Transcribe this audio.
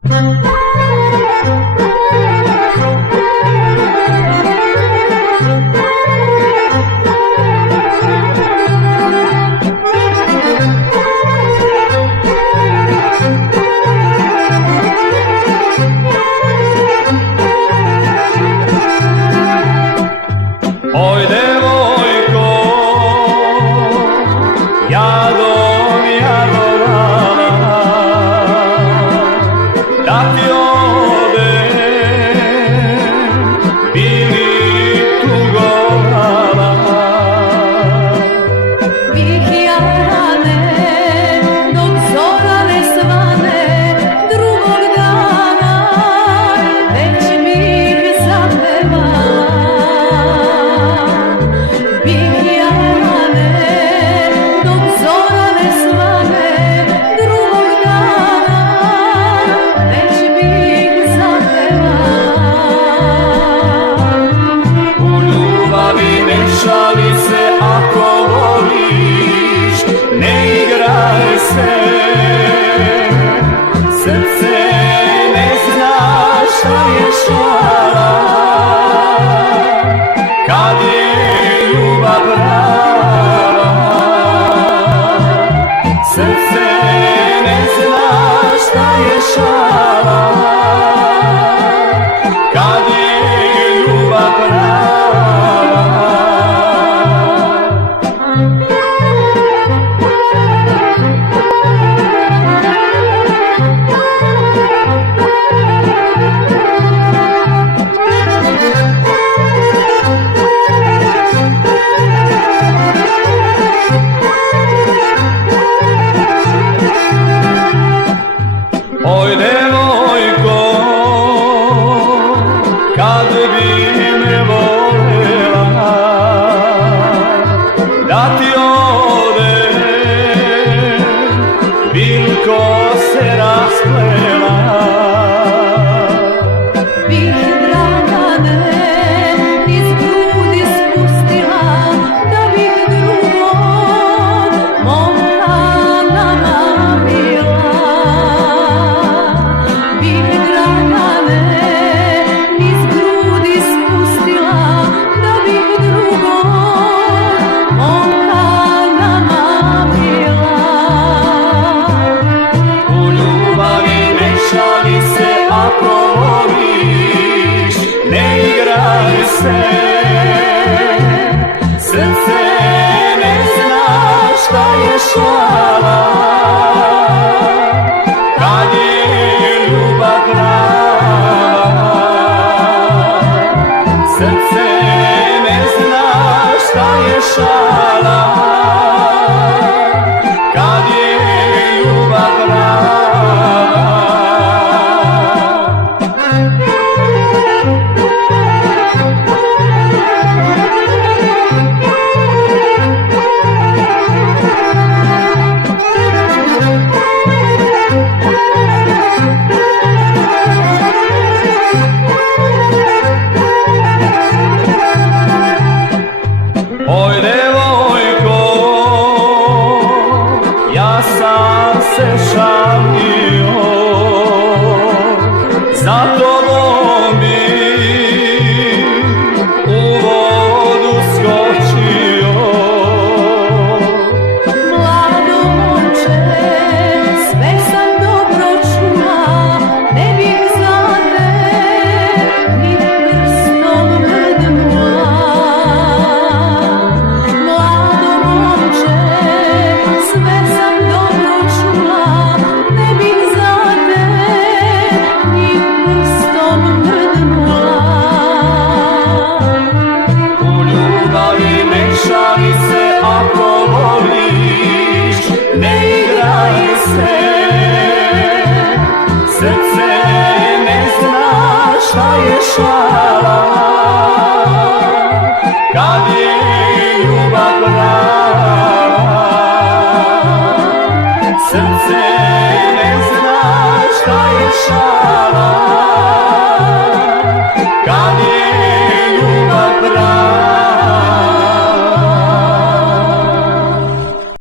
Oj devojko, jadom jadovala, da ti odem, bili tugovala. Bih ja rane, dok zora ne svane, drugog dana već bih zapevala. Bih ja rane, dok zora ne svane, drugog dana već bih zapevala. U ljubavi ne šali se ako voliš, ne igraj se. Srce ne zna šta je šala, kad je ljubav prava. Srce ne zna šta je šala, kad je ljubav prava. Oj devojko, kad bi me voljela, da ti odem, biljko se rasplela. Bih dragane iz grudi spustila, da bih drugog momka namamila. Bih dragane iz grudi spustila, da bih drugog momka namamila. U ljubavi ne šali se ako voliš, ne igraj se. Srce ne zna šta je šala, kad je ljubav prava. Srce ne zna šta je šala, kad je ljubav prava. Oj devojko, ja sam se šalio, za tobom bi u vodu skočio. Mlado momče, sve sam dobro čula, ne bih za te ni prstom mrdnula. Mlado momče, sve sam dobro čula, ne bih za te ni prstom mrdnula. U ljubavi ne šali se ako voliš, ne igraj se. Srce